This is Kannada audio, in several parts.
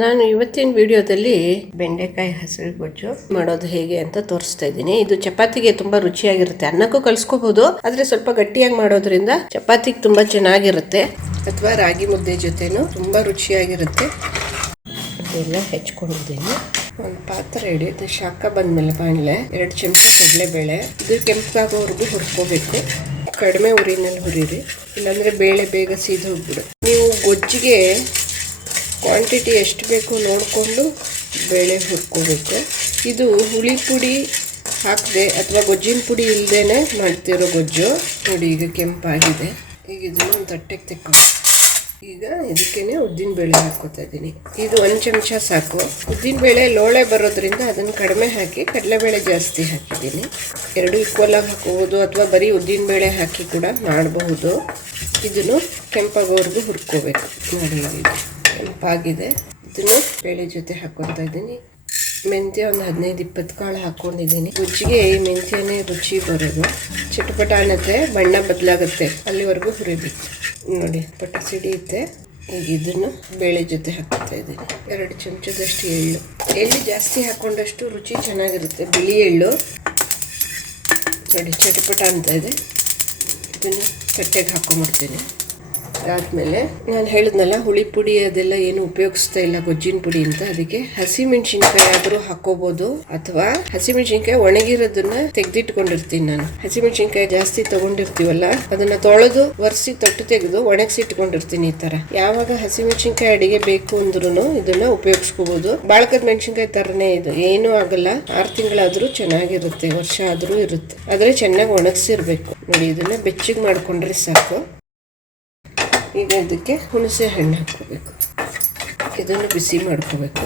ನಾನು ಇವತ್ತಿನ ವಿಡಿಯೋದಲ್ಲಿ ಬೆಂಡೆಕಾಯಿ ಹಸಿರು ಗೊಜ್ಜು ಮಾಡೋದು ಹೇಗೆ ಅಂತ ತೋರಿಸ್ತಾ ಇದ್ದೀನಿ. ಇದು ಚಪಾತಿಗೆ ತುಂಬಾ ರುಚಿಯಾಗಿರುತ್ತೆ. ಅನ್ನಕ್ಕೂ ಕಲ್ಸ್ಕೋಬಹುದು ಆದ್ರೆ ಸ್ವಲ್ಪ ಗಟ್ಟಿಯಾಗಿ ಮಾಡೋದ್ರಿಂದ ಚಪಾತಿಗೆ ತುಂಬಾ ಚೆನ್ನಾಗಿರುತ್ತೆ. ಅಥವಾ ರಾಗಿ ಮುದ್ದೆ ಜೊತೆನೂ ತುಂಬಾ ರುಚಿಯಾಗಿರುತ್ತೆ. ಅದೆಲ್ಲ ಹೆಚ್ಕೊಂಡಿದ್ದೀನಿ. ಒಂದು ಪಾತ್ರೆ ಇಡಿ ಇದು ಶಾಖ ಬಂದ್ಮೇಲೆ ಬಾಣಲೆ ಎರಡು ಚಮಚ ಕಡಲೆಬೇಳೆ. ಇದು ಕೆಂಪಾಗೋವರೆಗೂ ಹುರ್ಕೋಬೇಕು. ಕಡಿಮೆ ಉರಿನಲ್ಲಿ ಹುರಿರಿ. ಇಲ್ಲಾಂದ್ರೆ ಬೇಳೆ ಬೇಗ ಸೀದೋಗ್ಬಿಡು. ನೀವು ಗೊಜ್ಜಿಗೆ ಕ್ವಾಂಟಿಟಿ ಎಷ್ಟು ಬೇಕು ನೋಡಿಕೊಂಡು ಬೇಳೆ ಹುರ್ಕೋಬೇಕು. ಇದು ಹುಳಿ ಪುಡಿ ಹಾಕದೆ ಅಥವಾ ಗೊಜ್ಜಿನ ಪುಡಿ ಇಲ್ಲದೇ ಮಾಡ್ತಿರೋ ಗೊಜ್ಜು. ನೋಡಿ ಈಗ ಕೆಂಪಾಗಿದೆ. ಈಗ ಇದನ್ನು ಒಂದು ತಟ್ಟೆಗೆ ತೆಕ್ಕೊಂಡು ಈಗ ಇದಕ್ಕೇನೆ ಉದ್ದಿನ ಬೇಳೆ ಹಾಕ್ಕೋತಾ ಇದ್ದೀನಿ. ಇದು ಒಂದು ಚಮಚ ಸಾಕು. ಉದ್ದಿನ ಬೇಳೆ ಲೋಳೆ ಬರೋದ್ರಿಂದ ಅದನ್ನು ಕಡಿಮೆ ಹಾಕಿ ಕಡಲೆಬೇಳೆ ಜಾಸ್ತಿ ಹಾಕಿದ್ದೀನಿ. ಎರಡು ಈಕ್ವಲಾಗಿ ಹಾಕೋಬೋದು ಅಥವಾ ಬರೀ ಉದ್ದಿನ ಬೇಳೆ ಹಾಕಿ ಕೂಡ ಮಾಡಬಹುದು. ಇದನ್ನು ಕೆಂಪಾಗೋವರೆಗೂ ಹುರ್ಕೋಬೇಕು. ನೋಡಿ ಕೆಂಪಾಗಿದೆ ಇದನ್ನು ಬೇಳೆ ಜೊತೆ ಹಾಕ್ಕೊತಾ ಇದ್ದೀನಿ. ಮೆಂತ್ಯ ಒಂದು ಹದಿನೈದು ಇಪ್ಪತ್ತು ಕಾಳು ಹಾಕ್ಕೊಂಡಿದ್ದೀನಿ ರುಚಿಗೆ ಈ ಮೆಂತ್ಯನೇ ರುಚಿ ಬರೋದು. ಚಿಟಪಟ ಅನ್ನತ್ತೆ, ಬಣ್ಣ ಬದಲಾಗುತ್ತೆ. ಅಲ್ಲಿವರೆಗೂ ಹುರಿಬೇಕು. ನೋಡಿ ಪಟ ಸಿಡಿಯುತ್ತೆ ಈಗ ಇದನ್ನು ಬೇಳೆ ಜೊತೆ ಹಾಕ್ತಾ ಇದ್ದೀನಿ. ಎರಡು ಚಮಚದಷ್ಟು ಎಳ್ಳು. ಎಳ್ಳು ಜಾಸ್ತಿ ಹಾಕೊಂಡಷ್ಟು ರುಚಿ ಚೆನ್ನಾಗಿರುತ್ತೆ. ಬಿಳಿ ಎಳ್ಳು. ನೋಡಿ, ಚಟಪಟ ಅಂತ ಇದೆ. ಇದನ್ನು ತಟ್ಟೆಗೆ ಹಾಕೊಂಡ್ಬಿಡ್ತೀನಿ. ಅದಾದಮೇಲೆ ನಾನು ಹೇಳಿದ್ನಲ್ಲ, ಹುಳಿ ಪುಡಿ ಅದೆಲ್ಲ ಏನು ಉಪಯೋಗಿಸ್ತಾ ಇಲ್ಲ, ಗೊಜ್ಜಿನ ಪುಡಿ ಅಂತ. ಅದಕ್ಕೆ ಹಸಿ ಮೆಣಸಿನ್ಕಾಯಿ ಆದರೂ ಹಾಕೋಬಹುದು ಅಥವಾ ಹಸಿ ಮೆಣಸಿನ್ಕಾಯಿ ಒಣಗಿರೋದನ್ನ ತೆಗೆದಿಟ್ಕೊಂಡಿರ್ತೀನಿ ನಾನು. ಹಸಿ ಮೆಣಸಿನ್ಕಾಯಿ ಜಾಸ್ತಿ ತಗೊಂಡಿರ್ತೀವಲ್ಲ, ಅದನ್ನ ತೊಳೆದು ಒರೆಸಿ ತೊಟ್ಟು ತೆಗೆದು ಒಣಗಿಸಿ ಇಟ್ಕೊಂಡಿರ್ತೀನಿ ಈ ತರ. ಯಾವಾಗ ಹಸಿ ಮೆಣಸಿನ್ಕಾಯಿ ಅಡಿಗೆ ಬೇಕು ಅಂದ್ರೂ ಇದನ್ನ ಉಪಯೋಗಿಸ್ಕೋಬಹುದು ಬಾಳಕದ ಮೆಣಸಿನ್ಕಾಯಿ ತರನೇ ಇದು. ಏನೂ ಆಗಲ್ಲ. ಆರು ತಿಂಗಳಾದ್ರೂ ಚೆನ್ನಾಗಿರುತ್ತೆ. ವರ್ಷ ಆದ್ರೂ ಇರುತ್ತೆ. ಆದ್ರೆ ಚೆನ್ನಾಗಿ ಒಣಗಿಸಿರ್ಬೇಕು. ನೋಡಿ, ಇದನ್ನ ಬೆಚ್ಚಗೆ ಮಾಡ್ಕೊಂಡ್ರೆ ಸಾಕು. ಈಗ ಇದಕ್ಕೆ ಹುಣಸೆ ಹಣ್ಣು ಹಾಕ್ಕೋಬೇಕು. ಇದನ್ನು ಬಿಸಿ ಮಾಡ್ಕೋಬೇಕು.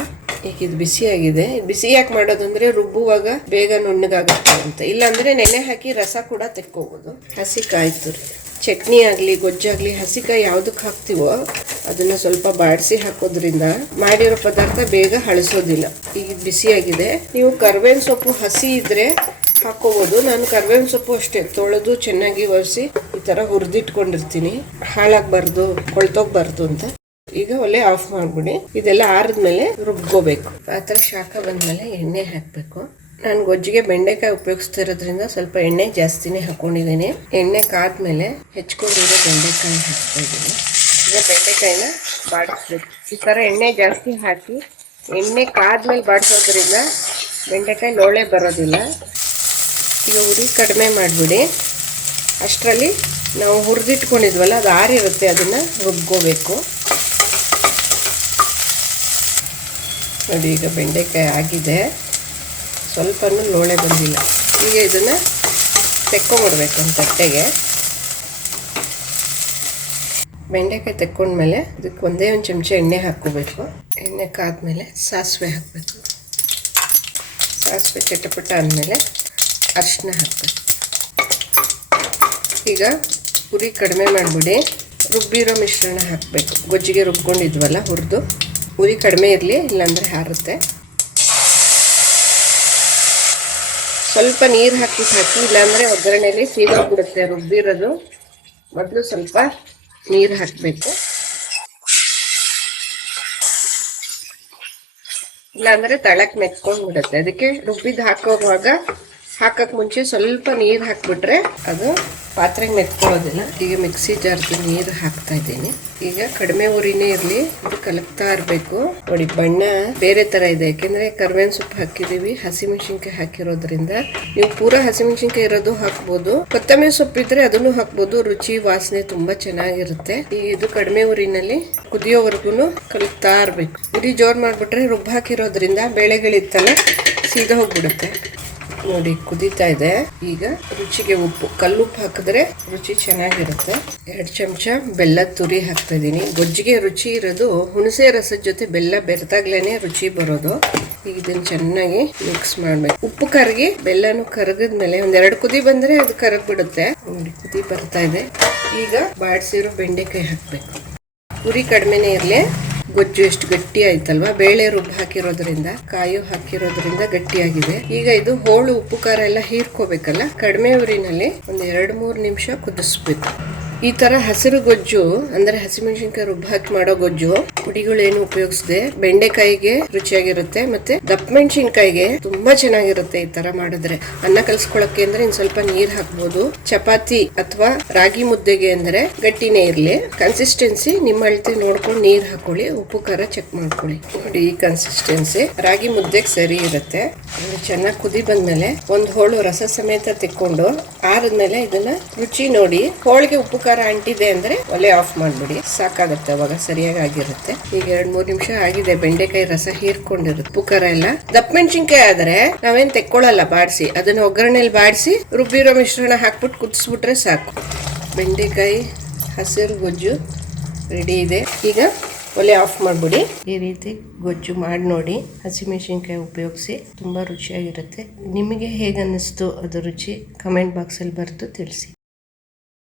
ಈಗ ಇದು ಬಿಸಿಯಾಗಿದೆ. ಬಿಸಿ ಯಾಕೆ ಮಾಡೋದಂದ್ರೆ ರುಬ್ಬುವಾಗ ಬೇಗ ನುಣ್ಣಗಾಗುತ್ತೆ ಅಂತ. ಇಲ್ಲಾಂದ್ರೆ ನೆನೆ ಹಾಕಿ ರಸ ಕೂಡ ತೆಕ್ಕೋಬೋದು. ಹಸಿಕಾಯಿ ತುರಿ. ಚಟ್ನಿ ಆಗಲಿ, ಗೊಜ್ಜಾಗಲಿ, ಹಸಿಕಾಯಿ ಯಾವುದಕ್ಕೆ ಹಾಕ್ತೀವೋ ಅದನ್ನು ಸ್ವಲ್ಪ ಬಾಡಿಸಿ ಹಾಕೋದ್ರಿಂದ ಮಾಡಿರೋ ಪದಾರ್ಥ ಬೇಗ ಹಳಸೋದಿಲ್ಲ. ಈಗ ಬಿಸಿಯಾಗಿದೆ. ನೀವು ಕರ್ಬೇವಿನ ಸೊಪ್ಪು ಹಸಿ ಇದ್ರೆ ಹಾಕೋಬೋದು. ನಾನು ಕರ್ಬೇವಿನ ಸೊಪ್ಪು ಅಷ್ಟೇ. ತೊಳೆದು ಚೆನ್ನಾಗಿ ಒರೆಸಿ ಈ ಥರ ಹುರಿದಿಟ್ಕೊಂಡಿರ್ತೀನಿ. ಹಾಳಾಗಬಾರ್ದು, ಕೊಳ್ತೋಗ್ಬಾರ್ದು ಅಂತ. ಈಗ ಒಲೆ ಆಫ್ ಮಾಡ್ಬಿಡಿ. ಇದೆಲ್ಲ ಆರಿದ್ಮೇಲೆ ರುಬ್ಕೋಬೇಕು. ಆ ಥರ ಶಾಖ ಬಂದಮೇಲೆ ಎಣ್ಣೆ ಹಾಕಬೇಕು. ನಾನು ಗೊಜ್ಜಿಗೆ ಬೆಂಡೆಕಾಯಿ ಉಪಯೋಗಿಸ್ತಿರೋದ್ರಿಂದ ಸ್ವಲ್ಪ ಎಣ್ಣೆ ಜಾಸ್ತಿನೇ ಹಾಕೊಂಡಿದ್ದೀನಿ. ಎಣ್ಣೆ ಕಾದ್ಮೇಲೆ ಹೆಚ್ಕೊಂಡಿರೋ ಬೆಂಡೆಕಾಯಿ ಹಾಕ್ತಾ ಇದ್ದೀನಿ. ಈಗ ಬೆಂಡೆಕಾಯಿನ ಬಾಡಿಸ್ಬೇಕು. ಈ ಥರ ಎಣ್ಣೆ ಜಾಸ್ತಿ ಹಾಕಿ, ಎಣ್ಣೆ ಕಾದ್ಮೇಲೆ ಬಾಡಿಸೋದ್ರಿಂದ ಬೆಂಡೆಕಾಯಿ ಲೋಳೆ ಬರೋದಿಲ್ಲ. ಈಗ ಉರಿ ಕಡಿಮೆ ಮಾಡಿಬಿಡಿ. ಅಷ್ಟರಲ್ಲಿ ನಾವು ಹುರಿದಿಟ್ಕೊಂಡಿದ್ವಲ್ಲ, ಅದು ಆರಿರುತ್ತೆ, ಅದನ್ನು ರುಬ್ಕೋಬೇಕು. ನೋಡಿ, ಈಗ ಬೆಂಡೆಕಾಯಿ ಆಗಿದೆ. ಸ್ವಲ್ಪನೂ ಲೋಳೆ ಬಂದಿಲ್ಲ. ಈಗ ಇದನ್ನು ತೆಕ್ಕೊಂಬಿಡ್ಬೇಕು ಒಂದು ತಟ್ಟೆಗೆ. ಬೆಂಡೆಕಾಯಿ ತೆಕ್ಕೊಂಡ್ಮೇಲೆ ಇದಕ್ಕೆ ಒಂದೇ ಒಂದು ಚಮಚ ಎಣ್ಣೆ ಹಾಕ್ಕೋಬೇಕು. ಎಣ್ಣೆ ಕಾದ್ಮೇಲೆ ಸಾಸಿವೆ ಹಾಕಬೇಕು. ಸಾಸಿವೆ ಚಟಪಟ ಅಂದಮೇಲೆ ಅರಿಶಿನ ಹಾಕಬೇಕು ಈಗ ಉರಿ ಕಡಿಮೆ ಮಾಡಿಬಿಡಿ. ರುಬ್ಬಿರೋ ಮಿಶ್ರಣ ಹಾಕಬೇಕು. ಗೊಜ್ಜಿಗೆ ರುಬ್ಕೊಂಡಿದ್ವಲ್ಲ ಹುರಿದು. ಉರಿ ಕಡಿಮೆ ಇರಲಿ, ಇಲ್ಲಾಂದರೆ ಹಾರುತ್ತೆ. ಸ್ವಲ್ಪ ನೀರು ಹಾಕಿ ಹಾಕಿ, ಇಲ್ಲಾಂದರೆ ಒಗ್ಗರಣೆಯಲ್ಲಿ ಸೀದೋಗ್ಬಿಡುತ್ತೆ ರುಬ್ಬಿರೋದು. ಮೊದಲು ಸ್ವಲ್ಪ ನೀರು ಹಾಕಬೇಕು. ಇಲ್ಲಾಂದರೆ ತಳಕ್ಕೆ ಮೆತ್ಕೊಂಡು ಬಿಡುತ್ತೆ ಅದಕ್ಕೆ ರುಬ್ಬಿದ್ದು ಹಾಕೋವಾಗ ಹಾಕಕ್ ಮುಂಚೆ ಸ್ವಲ್ಪ ನೀರು ಹಾಕ್ಬಿಟ್ರೆ ಅದು ಪಾತ್ರೆಗೆ ಮೆತ್ಕೊಳ್ಳೋದಿಲ್ಲ. ಈಗ ಮಿಕ್ಸಿ ಜಾರ್ಗೆ ನೀರು ಹಾಕ್ತಾ ಇದ್ದೀನಿ. ಈಗ ಕಡಿಮೆ ಉರಿನೇ ಇರಲಿ, ಇದು ಕಲಕ್ತಾ ಇರಬೇಕು. ನೋಡಿ, ಬಣ್ಣ ಬೇರೆ ತರ ಇದೆ. ಯಾಕೆಂದರೆ ಕರ್ಬೇವಿನ ಸೊಪ್ಪು ಹಾಕಿದೀವಿ, ಹಸಿಮೆಣಸಿನ್ಕಾಯಿ ಹಾಕಿರೋದ್ರಿಂದ. ನೀವು ಪೂರಾ ಹಸಿಮೆಣಸಿನ್ಕಾಯಿ ಇರೋದು ಹಾಕ್ಬೋದು. ಕೊತ್ತಂಬರಿ ಸೊಪ್ಪು ಇದ್ರೆ ಅದನ್ನು ಹಾಕ್ಬೋದು. ರುಚಿ, ವಾಸನೆ ತುಂಬಾ ಚೆನ್ನಾಗಿರುತ್ತೆ. ಈಗ ಇದು ಕಡಿಮೆ ಉರಿನಲ್ಲಿ ಕುದಿಯೋವರೆಗೂ ಕಲಕ್ತಾ ಇರಬೇಕು. ಉರಿ ಜೋರು ಮಾಡ್ಬಿಟ್ರೆ ರುಬ್ಬ ಹಾಕಿರೋದ್ರಿಂದ ಬೇಳೆಗಳಿತ್ತಲ್ಲ, ಸೀದಾ ಹೋಗ್ಬಿಡುತ್ತೆ. ನೋಡಿ, ಕುದೀತಾ ಇದೆ. ಈಗ ರುಚಿಗೆ ಉಪ್ಪು. ಕಲ್ಲುಪ್ಪು ಹಾಕಿದ್ರೆ ರುಚಿ ಚೆನ್ನಾಗಿರುತ್ತೆ. ಎರಡು ಚಮಚ ಬೆಲ್ಲ ತುರಿ ಹಾಕ್ತಾ ಇದ್ದೀನಿ. ಗೊಜ್ಜಿಗೆ ರುಚಿ ಇರೋದು ಹುಣಸೆ ರಸದ ಜೊತೆ ಬೆಲ್ಲ ಬೆರೆತಾಗ್ಲೇನೆ ರುಚಿ ಬರೋದು. ಈಗ ಇದನ್ನ ಚೆನ್ನಾಗಿ ಮಿಕ್ಸ್ ಮಾಡ್ಬೇಕು. ಉಪ್ಪು ಕರಗಿ ಬೆಲ್ಲನು ಕರಗದ್ಮೇಲೆ ಒಂದೆರಡು ಕುದಿ ಬಂದ್ರೆ ಅದು ಕರಗ್ ಬಿಡುತ್ತೆ ನೋಡಿ, ಕುದಿ ಬರ್ತಾ ಇದೆ. ಈಗ ಬಾಡಿಸಿರೋ ಬೆಂಡೆಕಾಯಿ ಹಾಕ್ಬೇಕು. ಉರಿ ಕಡಿಮೆನೇ ಇರಲಿ. ಗೊಜ್ಜು ಎಷ್ಟು ಗಟ್ಟಿ ಆಯ್ತಲ್ವಾ? ಬೇಳೆ ರುಬ್ಬ ಹಾಕಿರೋದ್ರಿಂದ, ಕಾಯು ಹಾಕಿರೋದ್ರಿಂದ ಗಟ್ಟಿಯಾಗಿದೆ. ಈಗ ಇದು ಹೋಳು ಉಪ್ಪು ಖಾರ ಎಲ್ಲ ಹೀರ್ಕೋಬೇಕಲ್ಲ? ಕಡಿಮೆ ಊರಿನಲ್ಲಿ ಒಂದ್ ಎರಡ್ ಮೂರ್ ನಿಮಿಷ ಕುದಿಸ್ಬೇಕು. ಈ ತರ ಹಸಿರು ಗೊಜ್ಜು, ಅಂದ್ರೆ ಹಸಿಮೆಣಸಿನ್ಕಾಯಿ ರುಬ್ಬ ಹಾಕಿ ಮಾಡೋ ಗೊಜ್ಜು, ಪುಡಿಗಳೇನು ಉಪಯೋಗಿಸದೆ, ಬೆಂಡೆಕಾಯಿಗೆ ರುಚಿಯಾಗಿರುತ್ತೆ, ಮತ್ತೆ ದಪ್ಪ ಮೆಣಸಿನ್ಕಾಯಿಗೆ ತುಂಬಾ ಚೆನ್ನಾಗಿರುತ್ತೆ ಈ ತರ ಮಾಡಿದ್ರೆ. ಅನ್ನ ಕಲ್ಸ್ಕೊಳಕ್ಕೆ ಅಂದ್ರೆ ಇನ್ ಸ್ವಲ್ಪ ನೀರ್ ಹಾಕ್ಬೋದು. ಚಪಾತಿ ಅಥವಾ ರಾಗಿ ಮುದ್ದೆಗೆ ಅಂದ್ರೆ ಗಟ್ಟಿನೇ ಇರ್ಲಿ. ಕನ್ಸಿಸ್ಟೆನ್ಸಿ ನಿಮ್ಮ ಅಳತೆ ನೋಡ್ಕೊಂಡು ನೀರ್ ಹಾಕೊಳ್ಳಿ, ಉಪ್ಪು, ಖಾರ ಚೆಕ್ ಮಾಡ್ಕೊಳ್ಳಿ. ನೋಡಿ ಈ ಕನ್ಸಿಸ್ಟೆನ್ಸಿ ರಾಗಿ ಮುದ್ದೆಗೆ ಸರಿ ಇರುತ್ತೆ. ಚೆನ್ನಾಗಿ ಕುದಿ ಬಂದ್ಮೇಲೆ ಒಂದ್ ಹೋಳು ರಸ ಸಮೇತ ತೆಕ್ಕೊಂಡು, ಆರದ್ಮೇಲೆ ಇದನ್ನ ರುಚಿ ನೋಡಿ. ಹೋಳಿಗೆ ಉಪ್ಪು ಖಾರ ಅಂಟಿದೆ ಅಂದ್ರೆ ಒಲೆ ಆಫ್ ಮಾಡ್ಬಿಡಿ. ಸಾಕಾಗುತ್ತೆ, ಅವಾಗ ಸರಿಯಾಗಿ ಆಗಿರುತ್ತೆ. ಈಗ ಎರಡ್ ಮೂರ್ ನಿಮಿಷ ಆಗಿದೆ, ಬೆಂಡೆಕಾಯಿ ರಸ ಹೀರ್ಕೊಂಡಿರುತ್ತೆ. ಕುಕ್ಕರ್ ಎಲ್ಲ ದಪ್ಪ ಮೆಣಸಿನ್ಕಾಯಿ ಆದ್ರೆ ನಾವೇನ್ ತೆಕ್ಕೊಳ್ಳಲ್ಲ, ಬಾಡಿಸಿ. ಅದನ್ನ ಒಗ್ಗರಣೆಲಿ ಬಾಡಿಸಿ, ರುಬ್ಬಿರೋ ಮಿಶ್ರಣ ಹಾಕ್ಬಿಟ್ಟು ಕುದಿಸ್ಬಿಟ್ರೆ ಸಾಕು. ಬೆಂಡೆಕಾಯಿ, ಹಸಿರು ಗೊಜ್ಜು ರೆಡಿ ಇದೆ. ಈಗ ಒಲೆ ಆಫ್ ಮಾಡಿಬಿಡಿ. ಈ ರೀತಿ ಗೊಜ್ಜು ಮಾಡಿ ನೋಡಿ. ಹಸಿಮೆಣಸಿನ್ಕಾಯಿ ಉಪಯೋಗಿಸಿ. ತುಂಬ ರುಚಿಯಾಗಿರುತ್ತೆ. ನಿಮಗೆ ಹೇಗೆ ಅನ್ನಿಸ್ತು ಅದು ರುಚಿ? ಕಮೆಂಟ್ ಬಾಕ್ಸಲ್ಲಿ ಬರೆದು ತಿಳಿಸಿ.